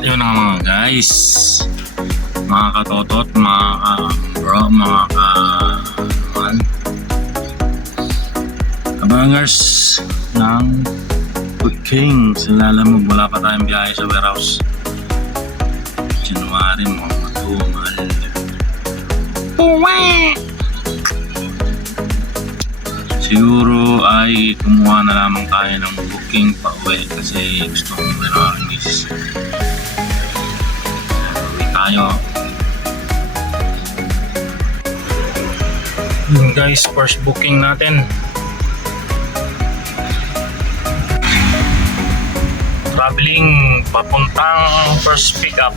At yun na mga guys, mga katotot, mga bro, mga kabangers ng Booking. Silala mo, wala pa tayong biyahe sa warehouse. January mo, matumal. Uwe! Siguro ay kumuha na lamang tayo ng booking pa uwi kasi gusto kong uwi na aking misis. Uwi tayo. Yun guys, first booking natin. Traveling papuntang first pickup.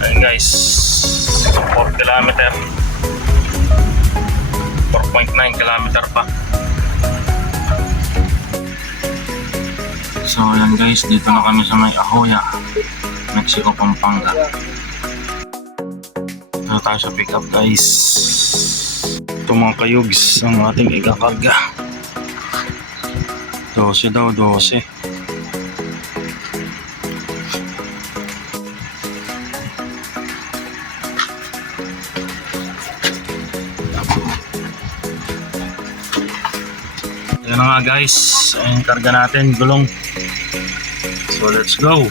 Ayun guys, 4 kilometer. 4.9 kilometer pa. So ayan guys, dito na kami sa may Ahoya, Mexico, Pampanga. Dito tayo sa pick up guys. Ito mga kayugs ang ating igakarga. 12 daw, 12. Yan na nga guys, ayun karga natin, gulong. So let's go.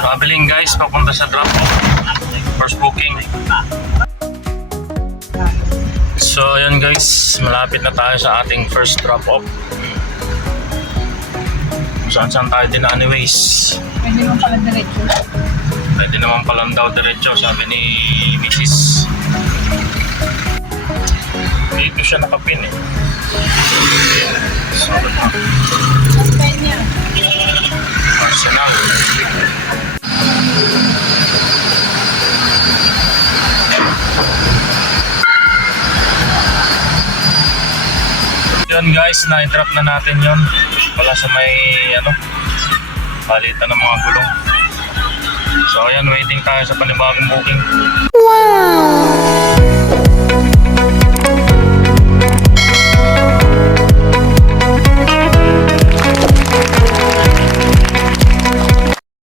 Traveling guys, papunta sa drop off. First booking. So ayan guys, malapit na tayo sa ating first drop off. Saan tayo din anyways. Pwede naman pala diretso. Pwede naman pala daw diretso, sabi ni Mrs. Dito siya nakapin eh. So, Kanya. Arsenal. Yun guys, na-drop na natin yun. Wala sa may palitan ng mga gulong. So ayan, waiting tayo sa panibagong booking. Wow!